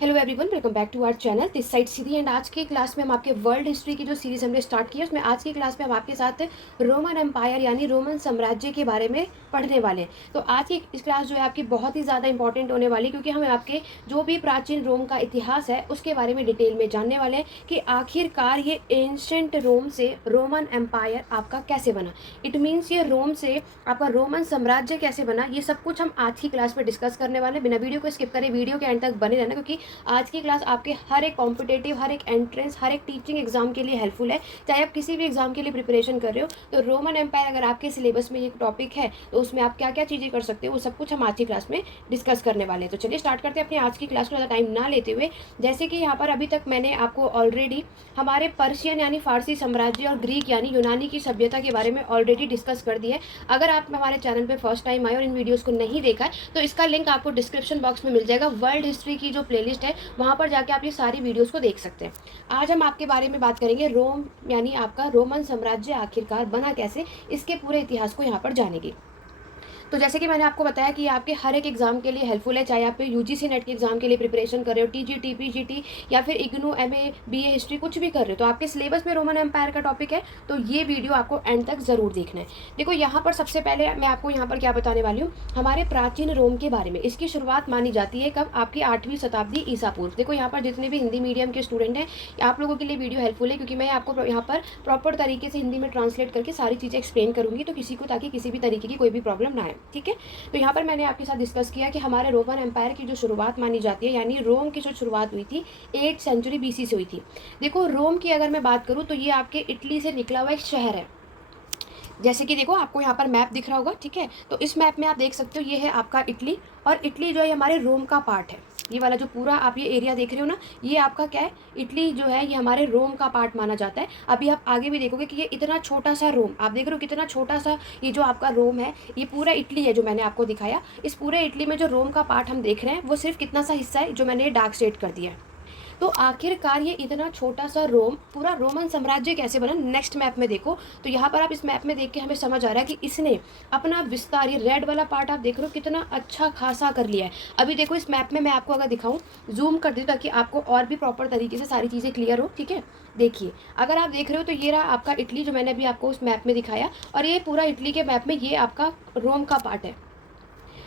Hello everyone, welcome back to our channel this side Siddhi. And आज की class में हम आपके वर्ल्ड हिस्ट्री की जो सीरीज हमने स्टार्ट की है उसमें आज की क्लास में हम आपके साथ रोमन एम्पायर यानी रोमन साम्राज्य के बारे में पढ़ने वाले हैं। तो आज की इस क्लास जो है आपकी बहुत ही ज़्यादा इंपॉर्टेंट होने वाली, क्योंकि हम आपके जो भी प्राचीन रोम का इतिहास है उसके बारे में डिटेल में जानने वाले हैं कि आखिरकार ये एंशंट रोम से रोमन एम्पायर आपका कैसे बना। इट मीन्स ये रोम से आपका रोमन साम्राज्य कैसे बना, ये सब कुछ हम आज की क्लास में डिस्कस करने वाले हैं। बिना वीडियो को स्किप करें, वीडियो के एंड तक बने रहना, क्योंकि आज की क्लास आपके हर एक कॉम्पिटेटिव, हर एक एंट्रेंस, हर एक टीचिंग एग्जाम के लिए हेल्पफुल है। चाहे आप किसी भी एग्जाम के लिए प्रिपरेशन कर रहे हो, तो रोमन एम्पायर अगर आपके सिलेबस में ये टॉपिक है तो उसमें आप क्या क्या चीज़ें कर सकते हो वो सब कुछ हम आज की क्लास में डिस्कस करने वाले हैं। तो चलिए स्टार्ट करते हैं अपनी आज की क्लास को ज़्यादा टाइम ना लेते हुए। जैसे कि यहाँ पर अभी तक मैंने आपको ऑलरेडी हमारे पर्शियन यानी फारसी साम्राज्य और ग्रीक यानी यूनानी की सभ्यता के बारे में ऑलरेडी डिस्कस कर दिया है। अगर आप हमारे चैनल पर फर्स्ट टाइम आए और इन वीडियोज़ को नहीं देखा है तो इसका लिंक आपको डिस्क्रिप्शन बॉक्स में मिल जाएगा। वर्ल्ड हिस्ट्री की जो प्लेलिस्ट है वहाँ पर जाके आप ये सारी वीडियोस को देख सकते हैं। आज हम आपके बारे में बात करेंगे रोम यानी आपका रोमन साम्राज्य आखिरकार बना कैसे, इसके पूरे इतिहास को यहाँ पर जानेंगे। तो जैसे कि मैंने आपको बताया कि आपके हर एक एग्जाम के लिए हेल्पफुल है, चाहे आप यूजीसी नेट के एग्जाम के लिए प्रिपरेशन कर रहे हो, टीजीटी, पीजीटी या फिर इग्नू, एमए, बीए हिस्ट्री कुछ भी कर रहे हो, तो आपके सिलेबस में रोमन एम्पायर का टॉपिक है, तो ये वीडियो आपको एंड तक जरूर देखना है। देखो यहाँ पर सबसे पहले मैं आपको यहाँ पर क्या बताने वाली हूँ, हमारे प्राचीन रोम के बारे में। इसकी शुरुआत मानी जाती है कब, आपकी 8वीं शताब्दी ईसा पूर्व। देखो यहाँ पर जितने भी हिंदी मीडियम के स्टूडेंट हैं, आप लोगों के लिए वीडियो हेल्पफुल है, क्योंकि मैं आपको यहाँ पर प्रॉपर तरीके से हिंदी में ट्रांसलेट करके सारी चीज़ें एक्सप्लेन करूँगी, तो किसी को ताकि किसी भी तरीके की कोई भी प्रॉब्लम ना आए। ठीक है, तो यहाँ पर मैंने आपके साथ डिस्कस किया कि हमारे रोमन एम्पायर की जो शुरुआत मानी जाती है, यानी रोम की जो शुरुआत हुई थी 8th सेंचुरी बीसी से हुई थी। देखो रोम की अगर मैं बात करूँ तो ये आपके इटली से निकला हुआ एक शहर है। जैसे कि देखो आपको यहाँ पर मैप दिख रहा होगा, ठीक है, तो इस मैप में आप देख सकते हो ये है आपका इटली, और इटली जो है हमारे रोम का पार्ट है। ये वाला जो पूरा आप ये एरिया देख रहे हो ना, ये आपका क्या है, इटली जो है ये हमारे रोम का पार्ट माना जाता है। अभी आप आगे भी देखोगे कि ये इतना छोटा सा रोम, आप देख रहे हो कितना छोटा सा ये जो आपका रोम है, ये पूरा इटली है जो मैंने आपको दिखाया। इस पूरे इटली में जो रोम का पार्ट हम देख रहे हैं वो सिर्फ कितना सा हिस्सा है जो मैंने डार्क शेड कर दिया है। तो आखिरकार ये इतना छोटा सा रोम पूरा रोमन साम्राज्य कैसे बना, नेक्स्ट मैप में देखो। तो यहाँ पर आप इस मैप में देख के हमें समझ आ रहा है कि इसने अपना विस्तार, ये रेड वाला पार्ट आप देख रहे हो कितना अच्छा खासा कर लिया है। अभी देखो इस मैप में मैं आपको अगर दिखाऊं, जूम कर दूँ ताकि आपको और भी प्रॉपर तरीके से सारी चीज़ें क्लियर हो। ठीक है, देखिए अगर आप देख रहे हो तो ये रहा आपका इटली जो मैंने अभी आपको उस मैप में दिखाया, और ये पूरा इटली के मैप में ये आपका रोम का पार्ट है।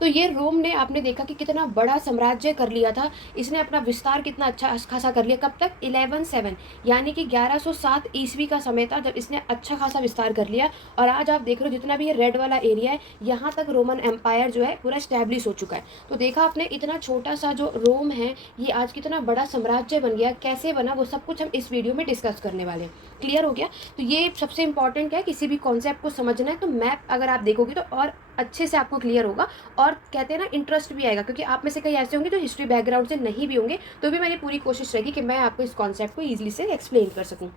तो ये रोम ने आपने देखा कि कितना बड़ा साम्राज्य कर लिया था, इसने अपना विस्तार कितना अच्छा खासा कर लिया। कब तक, 1107 यानी कि 1107 ईस्वी का समय था जब इसने अच्छा खासा विस्तार कर लिया। और आज आप देख रहे हो जितना भी ये रेड वाला एरिया है, यहाँ तक रोमन एम्पायर जो है पूरा स्टैब्लिश हो चुका है। तो देखा आपने, इतना छोटा सा जो रोम है ये आज कितना बड़ा साम्राज्य बन गया। कैसे बना वो सब कुछ हम इस वीडियो में डिस्कस करने वाले हैं। क्लियर हो गया? तो ये सबसे इंपॉर्टेंट है, किसी भी कॉन्सेप्ट को समझना है तो मैप अगर आप देखोगे तो और अच्छे से आपको क्लियर होगा, और कहते हैं ना इंटरेस्ट भी आएगा, क्योंकि आप में से कई ऐसे होंगे जो हिस्ट्री बैकग्राउंड से नहीं भी होंगे, तो भी मेरी पूरी कोशिश रहेगी कि मैं आपको इस कॉन्सेप्ट को ईजिली से एक्सप्लेन कर सकूं।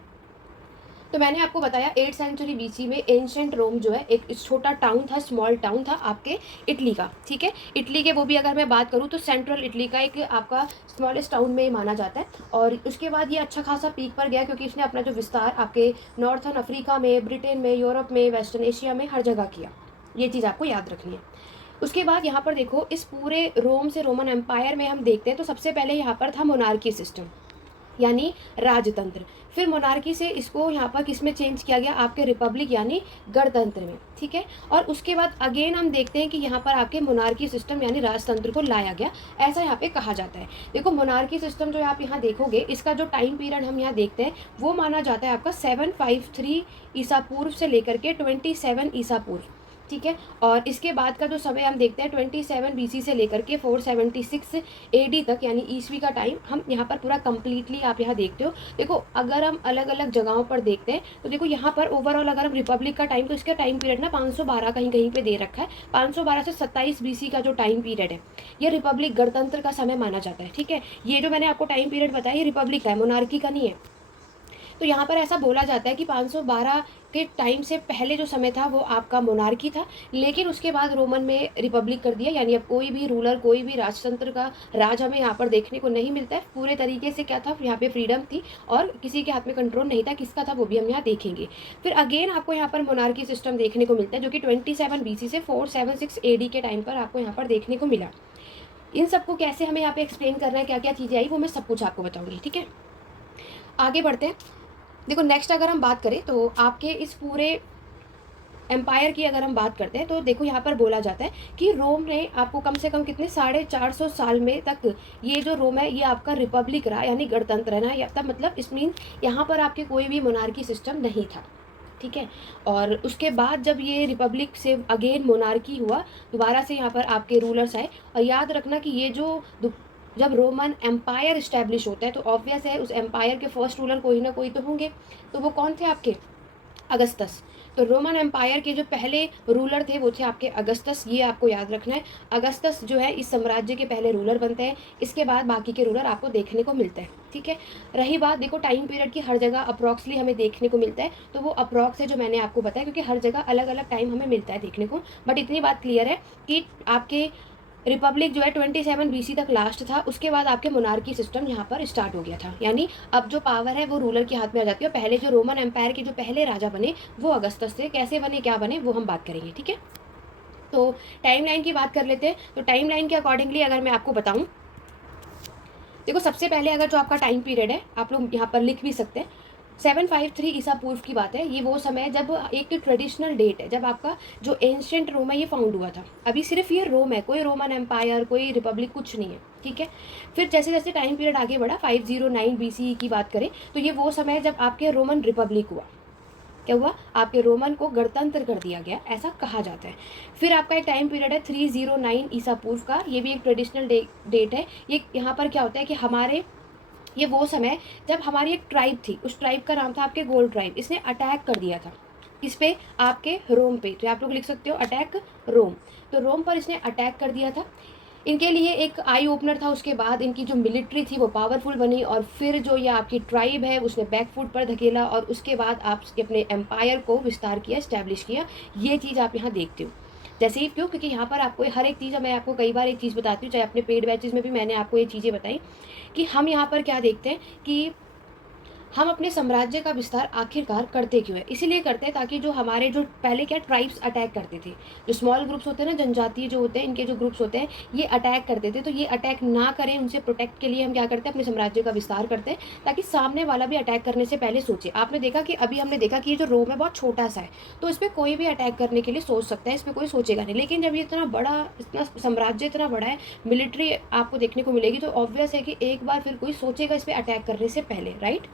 तो मैंने आपको बताया 8th सेंचुरी बीसी में एंशंट रोम जो है एक छोटा टाउन था, स्मॉल टाउन था आपके इटली का। ठीक है, इटली के वो भी अगर मैं बात करूँ तो सेंट्रल इटली का एक आपका स्मॉलेस्ट टाउन में माना जाता है। और उसके बाद ये अच्छा खासा पीक पर गया, क्योंकि इसने अपना जो विस्तार आपके नॉर्थन अफ्रीका में, ब्रिटेन में, यूरोप में, वेस्टर्न एशिया में हर जगह किया। ये चीज़ आपको याद रखनी है। उसके बाद यहाँ पर देखो इस पूरे रोम से रोमन एम्पायर में हम देखते हैं तो सबसे पहले यहाँ पर था मोनार्की सिस्टम यानी राजतंत्र। फिर मोनार्की से इसको यहाँ पर किस में चेंज किया गया, आपके रिपब्लिक यानी गणतंत्र में। ठीक है, और उसके बाद अगेन हम देखते हैं कि यहाँ पर आपके मोनार्की सिस्टम यानी राजतंत्र को लाया गया, ऐसा यहाँ पे कहा जाता है। देखो मोनार्की सिस्टम जो आप यहाँ देखोगे, इसका जो टाइम पीरियड हम यहाँ देखते हैं वो माना जाता है आपका 753 ईसा पूर्व से लेकर के 27 ईसा पूर्व। ठीक है, और इसके बाद का जो समय हम देखते हैं 27 बीसी से लेकर के 476 एडी तक, यानी ईस्वी का टाइम हम यहाँ पर पूरा कंप्लीटली आप यहाँ देखते हो। देखो अगर हम अलग अलग जगहों पर देखते हैं तो देखो यहाँ पर ओवरऑल अगर हम रिपब्लिक का टाइम, तो इसका टाइम पीरियड ना 512 कहीं कहीं पे दे रखा है। 512 से 27 बीसी का जो टाइम पीरियड है ये रिपब्लिक गणतंत्र का समय माना जाता है। ठीक है, ये जो मैंने आपको टाइम पीरियड बताया ये रिपब्लिक का है, मोनार्की का नहीं है। तो यहाँ पर ऐसा बोला जाता है कि 512 के टाइम से पहले जो समय था वो आपका मोनार्की था, लेकिन उसके बाद रोमन में रिपब्लिक कर दिया, यानी अब कोई भी रूलर, कोई भी राजतंत्र का राज हमें यहाँ पर देखने को नहीं मिलता है। पूरे तरीके से क्या था, यहाँ पे फ्रीडम थी और किसी के हाथ में कंट्रोल नहीं था, किसका था वो भी हम यहाँ देखेंगे। फिर अगेन आपको यहाँ पर मोनार्की सिस्टम देखने को मिलता है जो कि 27 बीसी से 476 एडी के टाइम पर आपको यहाँ पर देखने को मिला। इन सबको कैसे हमें यहाँ पे एक्सप्लेन करना है, क्या क्या चीज़ें आई, वो मैं सब कुछ आपको बताऊँगी, ठीक है। आगे बढ़ते हैं। देखो नेक्स्ट अगर हम बात करें तो आपके इस पूरे एम्पायर की अगर हम बात करते हैं तो देखो यहाँ पर बोला जाता है कि रोम ने आपको कम से कम कितने 450 साल में तक ये जो रोम है ये आपका रिपब्लिक रहा, यानी गणतंत्र है ना, या तब मतलब इस मीन यहाँ पर आपके कोई भी मोनार्की सिस्टम नहीं था, ठीक है। और उसके बाद जब ये रिपब्लिक से अगेन मोनार्की हुआ, दोबारा से यहाँ पर आपके रूलर्स आए। और याद रखना कि ये जो जब रोमन एम्पायर इस्टेब्लिश होता है तो ऑब्वियस है उस एम्पायर के फर्स्ट रूलर कोई ना कोई तो होंगे, तो वो कौन थे आपके अगस्तस। तो रोमन एम्पायर के जो पहले रूलर थे वो थे आपके अगस्तस, ये आपको याद रखना है। अगस्तस जो है इस साम्राज्य के पहले रूलर बनते हैं, इसके बाद बाकी के रूलर आपको देखने को मिलते हैं, ठीक है। रही बात देखो टाइम पीरियड की, हर जगह अप्रॉक्सली हमें देखने को मिलता है, तो वो अप्रॉक्स है जो मैंने आपको बताया, क्योंकि हर जगह अलग अलग टाइम हमें मिलता है देखने को। बट इतनी बात क्लियर है कि आपके रिपब्लिक जो है 27 BC तक लास्ट था, उसके बाद आपके मोनार्की सिस्टम यहाँ पर स्टार्ट हो गया था, यानी अब जो पावर है वो रूलर के हाथ में आ जाती है। पहले जो रोमन एम्पायर के जो पहले राजा बने वो अगस्तस थे, कैसे बने क्या बने वो हम बात करेंगे, ठीक है। तो टाइमलाइन की बात कर लेते हैं। तो टाइमलाइन के अकॉर्डिंगली अगर मैं आपको बताऊँ, देखो सबसे पहले अगर जो आपका टाइम पीरियड है आप लोग यहाँ पर लिख भी सकते हैं, 753 ईसा पूर्व की बात है। ये वो समय जब एक ट्रेडिशनल डेट है जब आपका जो एंशियंट रोम है ये फाउंड हुआ था। अभी सिर्फ ये रोम है, कोई रोमन एम्पायर कोई रिपब्लिक कुछ नहीं है, ठीक है। फिर जैसे जैसे टाइम पीरियड आगे बढ़ा 509 BC की बात करें तो ये वो समय जब आपके रोमन रिपब्लिक हुआ, क्या हुआ, आपके रोमन को गणतंत्र कर दिया गया, ऐसा कहा जाता है। फिर आपका एक टाइम पीरियड है 309 ईसा पूर्व का, ये भी एक ट्रेडिशनल डेट है। ये यहाँ पर क्या होता है कि हमारे ये वो समय जब हमारी एक ट्राइब थी, उस ट्राइब का नाम था आपके गोल ट्राइब, इसने अटैक कर दिया था किस पे, आपके रोम पे। तो आप लोग लिख सकते हो अटैक रोम, तो रोम पर इसने अटैक कर दिया था। इनके लिए एक आई ओपनर था, उसके बाद इनकी जो मिलिट्री थी वो पावरफुल बनी, और फिर जो ये आपकी ट्राइब है उसने बैकफुट पर धकेला, और उसके बाद आप अपने एम्पायर को विस्तार किया, इस्टेब्लिश किया। ये चीज़ आप यहाँ देखते हो। जैसे ही क्यों, क्योंकि यहाँ पर आपको हर एक चीज़, मैं आपको कई बार एक चीज़ बताती हूँ, चाहे अपने पेड बैचेज में भी मैंने आपको ये चीज़ें बताई कि हम यहाँ पर क्या देखते हैं कि हम अपने साम्राज्य का विस्तार आखिरकार करते क्यों है। इसीलिए करते हैं ताकि जो हमारे जो पहले क्या ट्राइब्स अटैक करते थे, जो स्मॉल ग्रुप्स होते हैं ना, जनजातीय जो होते हैं, इनके जो ग्रुप्स होते हैं ये अटैक करते थे, तो ये अटैक ना करें, उनसे प्रोटेक्ट के लिए हम क्या करते हैं, अपने साम्राज्य का विस्तार करते हैं, ताकि सामने वाला भी अटैक करने से पहले सोचे। आपने देखा कि अभी हमने देखा कि ये जो रोम है बहुत छोटा सा है, तो इस पर कोई भी अटैक करने के लिए सोच सकता है, इस पर कोई सोचेगा नहीं। लेकिन जब ये इतना बड़ा, इतना साम्राज्य इतना बड़ा है, मिलिट्री आपको देखने को मिलेगी, तो ऑब्वियस है कि एक बार फिर कोई सोचेगा इस पर अटैक करने से पहले, राइट।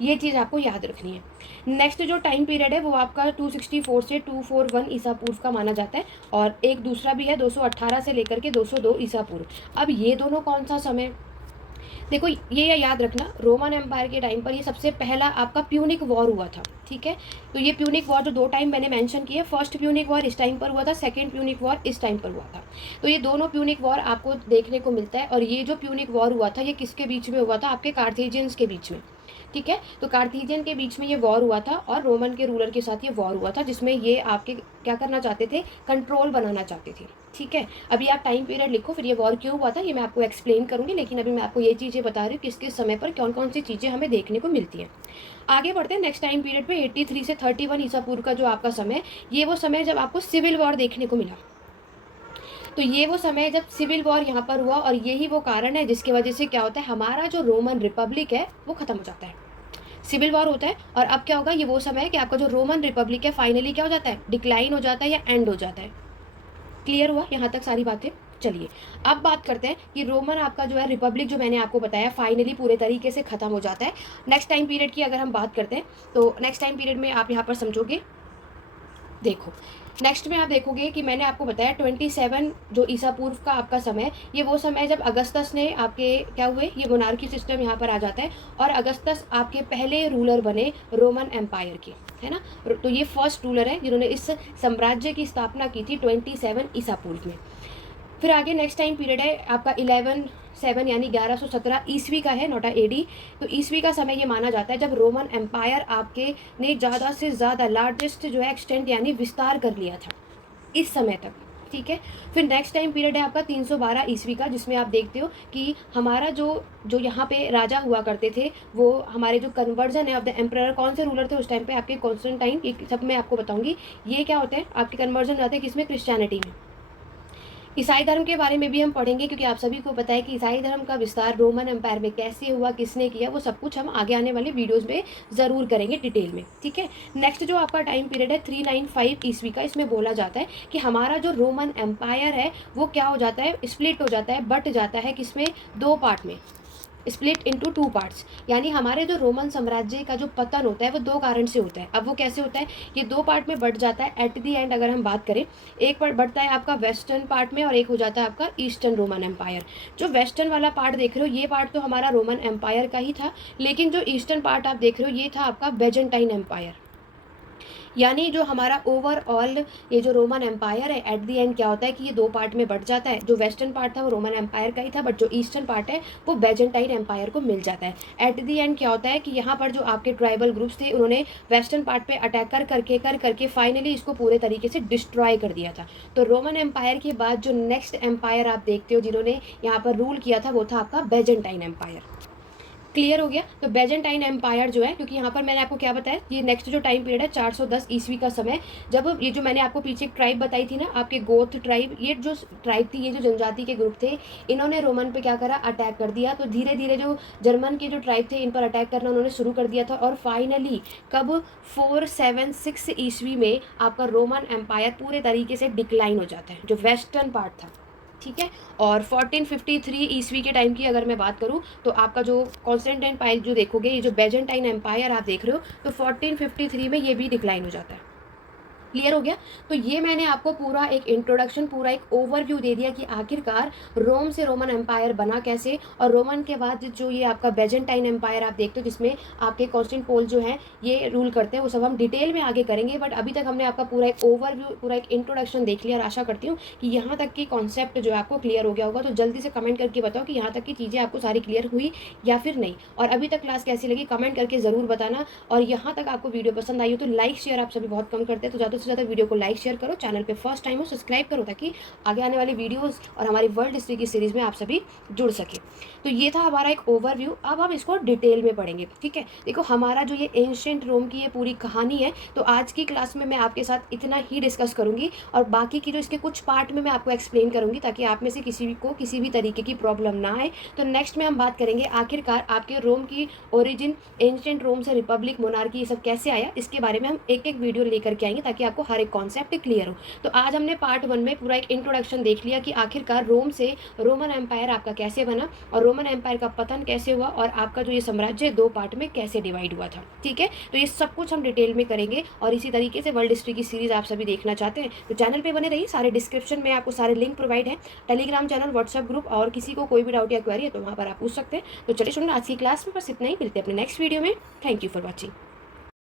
ये चीज़ आपको याद रखनी है। नेक्स्ट जो टाइम पीरियड है वो आपका 264 से 241 ईसा पूर्व का माना जाता है, और एक दूसरा भी है 218 से लेकर के 202 ईसा पूर्व। अब ये दोनों कौन सा समय, देखो ये याद रखना, रोमन एम्पायर के टाइम पर ये सबसे पहला आपका प्यूनिक वॉर हुआ था, ठीक है। तो ये प्यूनिक वॉर जो दो टाइम मैंने मेंशन किया, फर्स्ट प्यूनिक वॉर इस टाइम पर हुआ था, सेकंड प्यूनिक वॉर इस टाइम पर हुआ था। तो ये दोनों प्यूनिक वॉर आपको देखने को मिलता है, और ये जो प्यूनिक वॉर हुआ था ये किसके बीच में हुआ था, आपके कार्थेजियंस के बीच में, ठीक है। तो कार्थीजियन के बीच में ये वॉर हुआ था, और रोमन के रूलर के साथ ये वॉर हुआ था, जिसमें ये आपके क्या करना चाहते थे, कंट्रोल बनाना चाहते थे, ठीक है। अभी आप टाइम पीरियड लिखो, फिर ये वॉर क्यों हुआ था ये मैं आपको एक्सप्लेन करूंगी, लेकिन अभी मैं आपको ये चीज़ें बता रही हूँ किस किस समय पर कौन कौन सी चीज़ें हमें देखने को मिलती हैं। आगे बढ़ते हैं नेक्स्ट टाइम पीरियड पे, 83 से 31 ईसा पूर्व का जो आपका समय, ये वो समय जब आपको सिविल वॉर देखने को मिला। तो ये वो समय जब सिविल वॉर यहाँ पर हुआ, और यही वो कारण है जिसकी वजह से क्या होता है, हमारा जो रोमन रिपब्लिक है वो खत्म हो जाता है। सिविल वॉर होता है, और अब क्या होगा, ये वो समय है कि आपका जो रोमन रिपब्लिक है फाइनली क्या हो जाता है, डिक्लाइन हो जाता है या एंड हो जाता है। क्लियर हुआ यहाँ तक सारी बातें। चलिए अब बात करते हैं कि रोमन आपका जो है रिपब्लिक जो मैंने आपको बताया फाइनली पूरे तरीके से खत्म हो जाता है। नेक्स्ट टाइम पीरियड की अगर हम बात करते हैं तो नेक्स्ट टाइम पीरियड में आप यहाँ पर समझोगे, देखो नेक्स्ट में आप देखोगे कि मैंने आपको बताया 27 जो ईसा पूर्व का आपका समय, ये वो समय जब अगस्तस ने आपके क्या हुए, ये मोनार्की सिस्टम यहाँ पर आ जाता है, और अगस्तस आपके पहले रूलर बने रोमन एम्पायर के, है ना। तो ये फर्स्ट रूलर है जिन्होंने इस साम्राज्य की स्थापना की थी 27 ईसा पूर्व में। फिर आगे नेक्स्ट टाइम पीरियड है आपका 11-7 यानी 1117 ईस्वी का है, नोटा एडी। तो ईस्वी का समय ये माना जाता है जब रोमन एम्पायर आपके ने ज़्यादा से ज़्यादा लार्जेस्ट जो है एक्सटेंट यानी विस्तार कर लिया था इस समय तक, ठीक है। फिर नेक्स्ट टाइम पीरियड है आपका 312 ईस्वी का, जिसमें आप देखते हो कि हमारा जो जो यहाँ पे राजा हुआ करते थे वो हमारे जो कन्वर्जन है ऑफ द एम्परर, कौन से रूलर थे उस टाइम पे, आपके कॉन्स्टेंटाइन, ये सब मैं आपको बताऊंगी। ये क्या होते हैं, आपके कन्वर्जन जाते हैं किसमें, क्रिश्चियनिटी में। ईसाई धर्म के बारे में भी हम पढ़ेंगे, क्योंकि आप सभी को पता है कि ईसाई धर्म का विस्तार रोमन एम्पायर में कैसे हुआ, किसने किया, वो सब कुछ हम आगे आने वाले वीडियोस में ज़रूर करेंगे डिटेल में, ठीक है। नेक्स्ट जो आपका टाइम पीरियड है 395 ईस्वी का, इसमें बोला जाता है कि हमारा जो रोमन एम्पायर है वो क्या हो जाता है, स्प्लिट हो जाता है, बट जाता है किसमें, दो पार्ट में, स्प्लिट इनटू टू पार्ट्स। यानी हमारे जो रोमन साम्राज्य का जो पतन होता है वो दो कारण से होता है। अब वो कैसे होता है, ये दो पार्ट में बढ़ जाता है एट दी एंड। अगर हम बात करें, एक पार्ट बढ़ता है आपका वेस्टर्न पार्ट में और एक हो जाता है आपका ईस्टर्न रोमन एम्पायर। जो वेस्टर्न वाला पार्ट देख रहे हो ये पार्ट तो हमारा रोमन एम्पायर का ही था, लेकिन जो ईस्टर्न पार्ट आप देख रहे हो ये था आपका बेजेंटाइन एम्पायर। यानी जो हमारा ओवरऑल ये जो रोमन एम्पायर है एट दी एंड क्या होता है कि ये दो पार्ट में बढ़ जाता है। जो वेस्टर्न पार्ट था वो रोमन एम्पायर का ही था, बट जो ईस्टर्न पार्ट है वो बेजेंटाइन एम्पायर को मिल जाता है। एट दी एंड क्या होता है कि यहाँ पर जो आपके ट्राइबल ग्रुप्स थे उन्होंने वेस्टर्न पार्ट पे अटैक कर करके फाइनली इसको पूरे तरीके से डिस्ट्रॉय कर दिया था। तो रोमन एम्पायर के बाद जो नेक्स्ट एम्पायर आप देखते हो जिन्होंने यहाँ पर रूल किया था वो था आपका बेजेंटाइन एम्पायर। क्लियर हो गया। तो बेजेंटाइन एम्पायर जो है, क्योंकि यहाँ पर मैंने आपको क्या बताया, ये नेक्स्ट जो टाइम पीरियड है 410 ईस्वी का समय, जब ये जो मैंने आपको पीछे एक ट्राइब बताई थी ना आपके गोथ ट्राइब, ये जो ट्राइब थी, ये जो जनजाति के ग्रुप थे, इन्होंने रोमन पे क्या करा, अटैक कर दिया। तो धीरे धीरे जो जर्मन के जो ट्राइब थे इन पर अटैक करना उन्होंने शुरू कर दिया था, और फाइनली कब 476 ईस्वी में आपका रोमन एम्पायर पूरे तरीके से डिक्लाइन हो जाता है, जो वेस्टर्न पार्ट था, ठीक है। और 1453 ईस्वी के टाइम की अगर मैं बात करूं तो आपका जो कॉन्स्टेंटाइन पाइल जो देखोगे, ये जो बेजेंटाइन एम्पायर आप देख रहे हो, तो 1453 में ये भी डिक्लाइन हो जाता है। क्लियर हो गया। तो ये मैंने आपको पूरा एक इंट्रोडक्शन, पूरा एक ओवरव्यू दे दिया कि आखिरकार रोम से रोमन एम्पायर बना कैसे, और रोमन के बाद जो ये आपका बेजेंटाइन एम्पायर आप देखते हो जिसमें आपके कॉन्स्टेंटिनोपल जो है ये रूल करते हैं, वो सब हम डिटेल में आगे करेंगे। बट अभी तक हमने आपका पूरा एक ओवरव्यू, पूरा एक इंट्रोडक्शन देख लिया, और आशा करती हूँ कि यहाँ तक की कॉन्सेप्ट जो है आपको क्लियर हो गया होगा। तो जल्दी से कमेंट करके बताओ कि यहाँ तक की चीज़ें आपको सारी क्लियर हुई या फिर नहीं, और अभी तक क्लास कैसी लगी कमेंट करके ज़रूर बताना। और यहाँ तक आपको वीडियो पसंद आई हो तो लाइक शेयर आप सभी बहुत कम करते हैं, तो ज़्यादा से ज़्यादा वीडियो को लाइक शेयर करो, चैनल पे फर्स्ट टाइम हो सब्सक्राइब करो, ताकि आगे आने वाली वीडियोस और हमारी वर्ल्ड हिस्ट्री की सीरीज में आप सभी जुड़ सके। तो ये था हमारा एक ओवरव्यू। अब हम इसको डिटेल में पढ़ेंगे, ठीक है। देखो हमारा जो ये एंशिएंट रोम की ये पूरी कहानी है, तो आज की क्लास में मैं आपके साथ इतना ही डिस्कस करूंगी, और बाकी की जो इसके कुछ पार्ट में मैं आपको एक्सप्लेन करूंगी, ताकि आप में से किसी को किसी भी तरीके की प्रॉब्लम ना आए। तो नेक्स्ट में हम बात करेंगे आखिरकार आपके रोम की ओरिजिन, एंशिएंट रोम से रिपब्लिक, मोनार्की, ये सब कैसे आया, इसके बारे में हम एक एक वीडियो लेकर के आएंगे, ताकि आपको हर एक कॉन्सेप्ट क्लियर हो। तो आज हमने पार्ट 1 में पूरा एक इंट्रोडक्शन देख लिया कि आखिरकार रोम से रोमन एम्पायर आपका कैसे बना, और रोमन एम्पायर का पतन कैसे हुआ, और आपका जो ये साम्राज्य दो पार्ट में कैसे डिवाइड हुआ था, ठीक है। तो ये सब कुछ हम डिटेल में करेंगे, और इसी तरीके से वर्ल्ड हिस्ट्री की सीरीज आप सभी देखना चाहते हैं तो चैनल पे बने रहिए। सारे डिस्क्रिप्शन में आपको सारे लिंक प्रोवाइड है, टेलीग्राम चैनल, व्हाट्सएप ग्रुप, और किसी को कोई भी डाउट या क्वेरी है तो वहाँ पर आप पूछ सकते हैं। तो चलिए सुनना, आज की क्लास में बस इतना ही, मिलते हैं अपने नेक्स्ट वीडियो में। Thank you for watching.